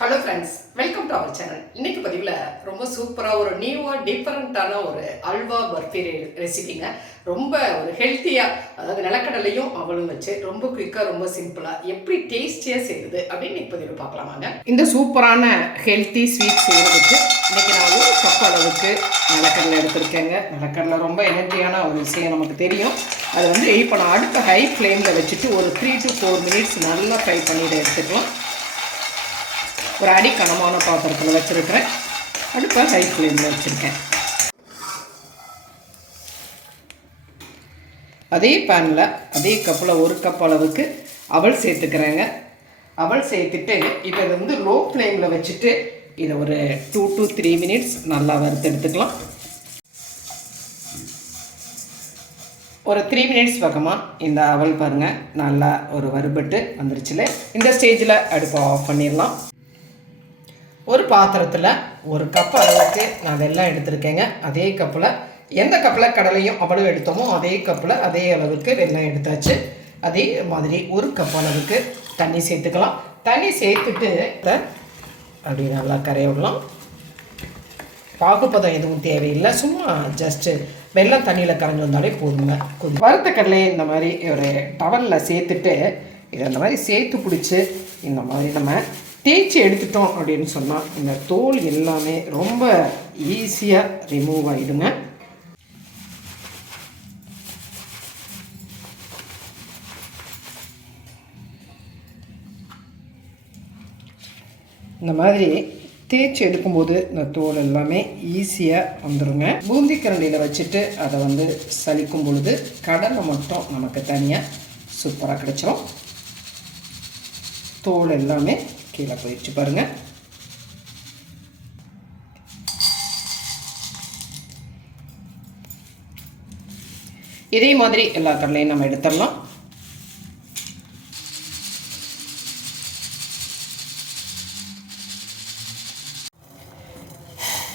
Hello friends, welcome to our channel. இன்னைக்கு பதிவில் ரொம்ப சூப்பராக ஒரு நியூவாக டிஃப்ரெண்ட்டான ஒரு அல்வா பர்ஃபி ரெசிபிங்க. ரொம்ப ஒரு ஹெல்த்தியாக, அதாவது நிலக்கடலையும் அவளும் வச்சு ரொம்ப குயிக்காக ரொம்ப சிம்பிளாக எப்படி டேஸ்டியாக செய்யுது அப்படின்னு இப்போ பதிவில் பார்க்கலாமாங்க. இந்த சூப்பரான ஹெல்த்தி ஸ்வீட் செய்கிறதுக்கு இன்றைக்கி நான் ஒரு கப் அளவுக்கு நிலக்கடலை எடுத்திருக்கேங்க. நிலக்கடலை ரொம்ப எனர்ஜியான ஒரு விஷயம் நமக்கு தெரியும். அதை வந்து இப்போ நான் அடுத்த ஹை ஃப்ளேமில் வச்சுட்டு ஒரு 3 to 4 மினிட்ஸ் நல்லா ஃப்ரை பண்ணிட்டு எடுத்துக்கலாம். ஒரு அடி கனமான பாத்திரத்தில் வச்சுருக்கிறேன். அடுப்பை ஹை ஃப்ளேமில் வச்சுருக்கேன். அதே பேனில் அதே கப்பில் ஒரு கப் அளவுக்கு அவல் சேர்த்துக்கிறேங்க. அவல் சேர்த்துட்டு இப்போ இதை வந்து லோ ஃப்ளேமில் வச்சுட்டு இதை ஒரு 2 to 3 மினிட்ஸ் நல்லா வறுத்து எடுத்துக்கலாம். ஒரு 3 மினிட்ஸ் பக்கமாக இந்த அவல் பாருங்கள் நல்லா ஒரு வறுபட்டு வந்துருச்சுல. இந்த ஸ்டேஜில் அடுப்பை ஆஃப் பண்ணிடலாம். ஒரு பாத்திரத்தில் ஒரு கப் அளவுக்கு நான் வெல்லம் எடுத்துருக்கேங்க. அதே கப்பில் எந்த கப்பில் கடலையும் அவளும் எடுத்தோமோ அதே கப்பில் அதே அளவுக்கு வெல்லம் எடுத்தாச்சு. அதே மாதிரி ஒரு கப் அளவுக்கு தண்ணி சேர்த்துக்கலாம். தண்ணி சேர்த்துட்டு அப்படி நல்லா கரைய விடலாம். பாகுப்பதம் எதுவும் தேவையில்லை, சும்மா ஜஸ்ட்டு வெல்லம் தண்ணியில் கரைஞ்சி வந்தாலே போதுங்க. கொஞ்சம் வறுத்த கடலையை இந்த மாதிரி ஒரு டவலில் சேர்த்துட்டு இதை இந்த மாதிரி சேர்த்து பிடிச்சி இந்த மாதிரி நம்ம தேய்ச்சி எடுத்துட்டோம் அப்படின்னு சொன்னால் இந்த தோல் எல்லாமே ரொம்ப ஈஸியாக ரிமூவ் ஆகிடுங்க. இந்த மாதிரி தேய்ச்சி எடுக்கும்போது இந்த தோல் எல்லாமே ஈஸியாக வந்துடுங்க. பூந்தி கரண்டியில் வச்சுட்டு அதை வந்து சலிக்கும் பொழுது கடலை மட்டும் நமக்கு தனியாக சூப்பராக கிடச்சிரும். தோல் எல்லாமே கீழே போயிடுச்சு பாருங்கள். இதே மாதிரி எல்லா கடலையும் நம்ம எடுத்துடலாம்.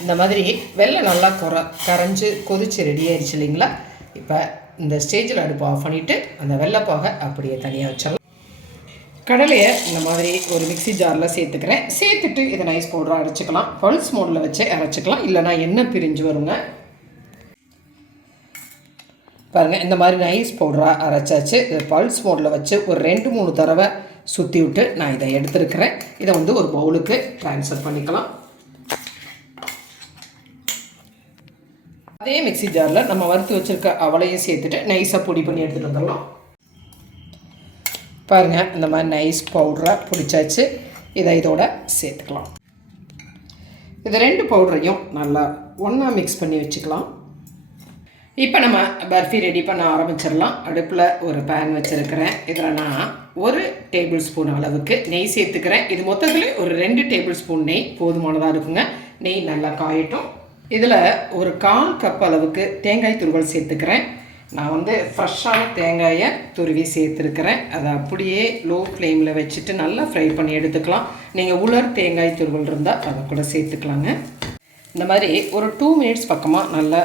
இந்த மாதிரி வெல்லம் நல்லா கரைஞ்சி கொதிச்சு ரெடி ஆயிடுச்சு இல்லைங்களா. இப்போ இந்த ஸ்டேஜில் அடுப்பு ஆஃப் பண்ணிவிட்டு அந்த வெள்ளைப்பாக அப்படியே தனியாக வச்சிடலாம். கடலையை இந்த மாதிரி ஒரு மிக்சி ஜாரில் சேர்த்துக்கிறேன். சேர்த்துட்டு இதை நைஸ் பவுடராக அரைச்சிக்கலாம். பல்ஸ் மோடில் வச்சு அரைச்சிக்கலாம், இல்லைனா எண்ணெய் பிரிஞ்சு வருங்க. பாருங்கள், இந்த மாதிரி நைஸ் பவுடராக அரைச்சாச்சு. இதை பல்ஸ் மோடில் வச்சு ஒரு 2-3 தடவை சுற்றி விட்டு நான் இதை எடுத்துருக்கிறேன். இதை வந்து ஒரு பவுலுக்கு ட்ரான்ஸ்ஃபர் பண்ணிக்கலாம். அதே மிக்சி ஜாரில் நம்ம வறுத்து வச்சுருக்க அவளையும் சேர்த்துட்டு நைஸாக பொடி பண்ணி எடுத்துகிட்டு வந்துடலாம். பாருங்கள், இந்த மாதிரி நைஸ் பவுடராக பிடிச்சாச்சு. இதை இதோட சேர்த்துக்கலாம். இது 2 பவுடரையும் நல்லா ஒன்றா மிக்ஸ் பண்ணி வச்சுக்கலாம். இப்போ நம்ம பர்ஃபி ரெடி பண்ண ஆரம்பிச்சிடலாம். அடுப்பில் ஒரு பேன் வச்சுருக்கிறேன். இதில் நான் 1 டேபிள் ஸ்பூன் அளவுக்கு நெய் சேர்த்துக்கிறேன். இது மொத்தத்தில் ஒரு 2 டேபிள் ஸ்பூன் நெய் போதுமானதாக இருக்குங்க. நெய் நல்லா காயட்டும். இதில் ஒரு 1/4 கப் அளவுக்கு தேங்காய் துருவல் சேர்த்துக்கிறேன். நான் வந்து ஃப்ரெஷ்ஷான தேங்காயை துருவி சேர்த்துருக்கிறேன். அதை அப்படியே லோ ஃப்ளேமில் வச்சுட்டு நல்லா ஃப்ரை பண்ணி எடுத்துக்கலாம். நீங்கள் உலர் தேங்காய் துருவல் இருந்தால் அதை கூட சேர்த்துக்கலாங்க. இந்த மாதிரி ஒரு 2 மினிட்ஸ் பக்கமாக நல்லா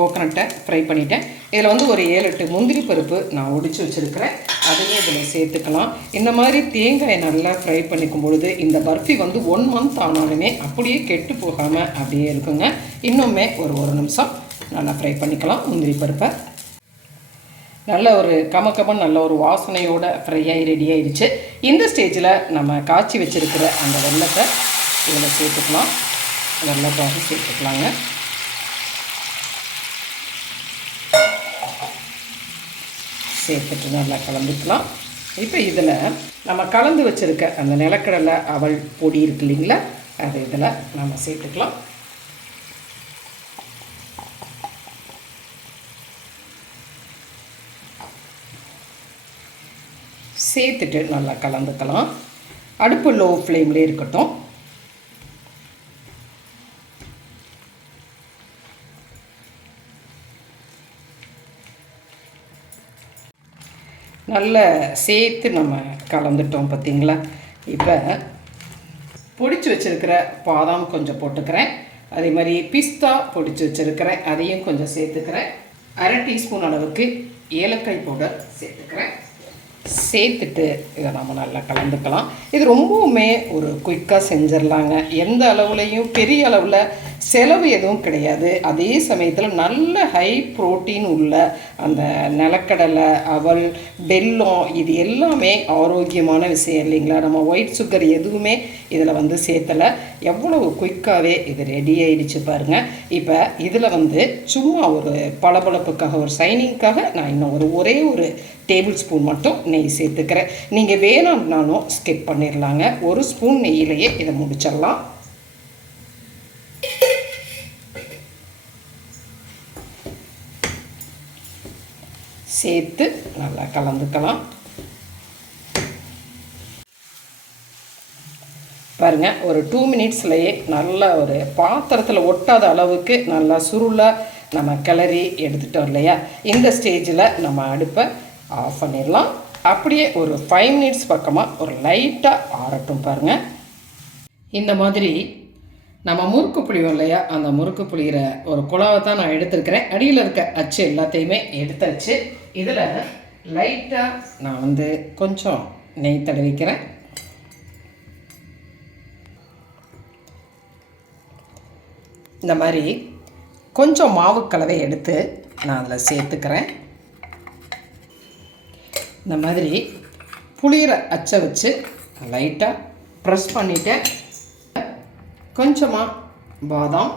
கோகனட்டை ஃப்ரை பண்ணிவிட்டேன். இதில் வந்து ஒரு 7-8 முந்திரி பருப்பு நான் ஒடிச்சு வச்சுருக்கிறேன். அதையும் இதில் சேர்த்துக்கலாம். இந்த மாதிரி தேங்காயை நல்லா ஃப்ரை பண்ணிக்கும் பொழுது இந்த பர்ஃபி வந்து 1 மந்த் ஆனாலுமே அப்படியே கெட்டு போகாமல் அப்படியே இருக்குங்க. இன்னுமே ஒரு நிமிஷம் நல்லா ஃப்ரை பண்ணிக்கலாம். முந்திரி பருப்பை நல்ல ஒரு கமக்கமன் நல்ல ஒரு வாசனையோடு ஃப்ரை ஆகி ரெடி ஆகிடுச்சு. இந்த ஸ்டேஜில் நம்ம காய்ச்சி வச்சுருக்கிற அந்த வெல்லத்தை இதில் சேர்த்துக்கலாம். வெல்லப்பாக சேர்த்துக்கலாங்க. சேர்த்துட்டு நல்லா கலந்துக்கலாம். இப்போ இதில் நம்ம கலந்து வச்சுருக்க அந்த நிலக்கடலை அவல் பொடி இருக்கு இல்லைங்களா, அதை இதில் நம்ம சேர்த்துக்கலாம். சேர்த்துட்டு நல்லா கலந்துக்கலாம். அடுப்பு லோ ஃப்ளேம்லேயே இருக்கட்டும். நல்லா சேர்த்து நம்ம கலந்துட்டோம் பார்த்திங்களா. இப்போ பொடிச்சு வச்சுருக்கிற பாதாம் கொஞ்சம் போட்டுக்கிறேன். அதே மாதிரி பிஸ்தா பொடிச்சு வச்சுருக்கிறேன், அதையும் கொஞ்சம் சேர்த்துக்கிறேன். 1/2 டீஸ்பூன் அளவுக்கு ஏலக்காய் பவுடர் சேர்த்துக்கிறேன். சேர்த்துட்டு இதை நம்ம நல்லா கலந்துக்கலாம். இது ரொம்பவுமே ஒரு குயிக்காக செஞ்சிடலாங்க. எந்த அளவுலையும் பெரிய அளவில் செலவு எதுவும் கிடையாது. அதே சமயத்தில் நல்ல ஹை ப்ரோட்டீன் உள்ள அந்த நிலக்கடலை, அவல், வெல்லம் இது எல்லாமே ஆரோக்கியமான விஷயம் இல்லைங்களா? நம்ம ஒயிட் சுகர் எதுவுமே இதில் வந்து சேர்த்தலை. எவ்வளவு குயிக்காகவே இது ரெடி ஆகிடுச்சு பாருங்கள். இப்போ இதில் வந்து சும்மா ஒரு பளபளப்புக்காக, ஒரு ஷைனிங்காக நான் இன்னும் ஒரே ஒரு டேபிள் ஸ்பூன் மட்டும் நெய் சேர்த்துக்கிறேன். நீங்கள் வேணும்னாலும் ஸ்கிப் பண்ணிடலாங்க. ஒரு ஸ்பூன் நெய்யிலேயே இதை முடிச்சிடலாம். சேர்த்து நல்லா கலந்துக்கலாம். பாருங்கள், ஒரு 2 மினிட்ஸ்லேயே நல்லா ஒரு பாத்திரத்தில் ஒட்டாத அளவுக்கு நல்லா சுருளாக நம்ம கிளறி எடுத்துட்டோம் இல்லையா? இந்த ஸ்டேஜில் நம்ம அடுப்பை ஆஃப் பண்ணிடலாம். அப்படியே ஒரு 5 மினிட்ஸ் பக்கமாக ஒரு லைட்டாக ஆறட்டும். பாருங்கள், இந்த மாதிரி நம்ம முறுக்கு புளிவோம் இல்லையா? அந்த முறுக்கு புளிகிற ஒரு குழாவை தான் நான் எடுத்துருக்கிறேன். அடியில் இருக்க அச்சு எல்லாத்தையுமே எடுத்தாச்சு. இதில் லைட்டாக நான் வந்து கொஞ்சம் நெய் தடவிக்கிறேன். இந்த மாதிரி கொஞ்சம் மாவு கலவை எடுத்து நான் அதில் சேர்த்துக்கிறேன். இந்த மாதிரி புளிகிற அச்சை வச்சு லைட்டாக ப்ரெஸ் பண்ணிவிட்டு கொஞ்சமாக பாதாம்,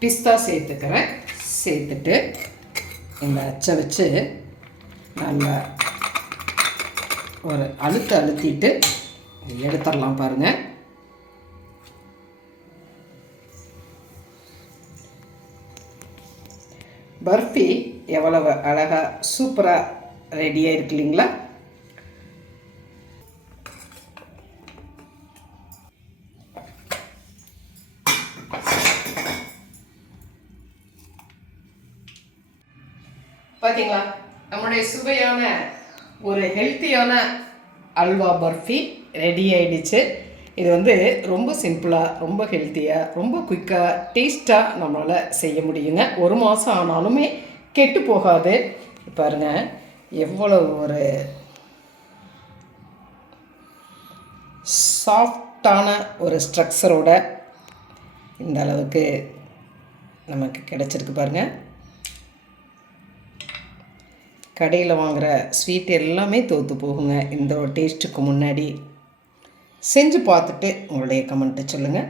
பிஸ்தா சேர்த்துக்கிறேன். சேர்த்துட்டு இந்த அச்சை வச்சு நல்லா ஒரு அழுத்திட்டு எடுத்துடலாம். பாருங்கள், பர்ஃபி எவ்வளவு அழகாக சூப்பராக ரெடியாக இருக்கு இல்லைங்களா? பார்த்தீங்களா, நம்முடைய சுவையான ஒரு ஹெல்த்தியான அல்வா பர்ஃபி ரெடி ஆகிடுச்சு. இது வந்து ரொம்ப சிம்பிளாக, ரொம்ப ஹெல்த்தியாக, ரொம்ப குயிக்காக, டேஸ்ட்டாக நம்மளால் செய்ய முடியுங்க. 1 மாதம் ஆனாலுமே கெட்டு போகாது. பாருங்கள், எவ்வளோ ஒரு சாஃப்டான ஒரு ஸ்ட்ரக்சரோட இந்த அளவுக்கு நமக்கு கிடச்சிருக்கு பாருங்கள். கடையில் வாங்குகிற ஸ்வீட் எல்லாமே தோற்று போகுங்க இந்த டேஸ்ட்டுக்கு முன்னாடி. செஞ்சு பார்த்துட்டு உங்களுடைய கமெண்ட்டை சொல்லுங்கள்.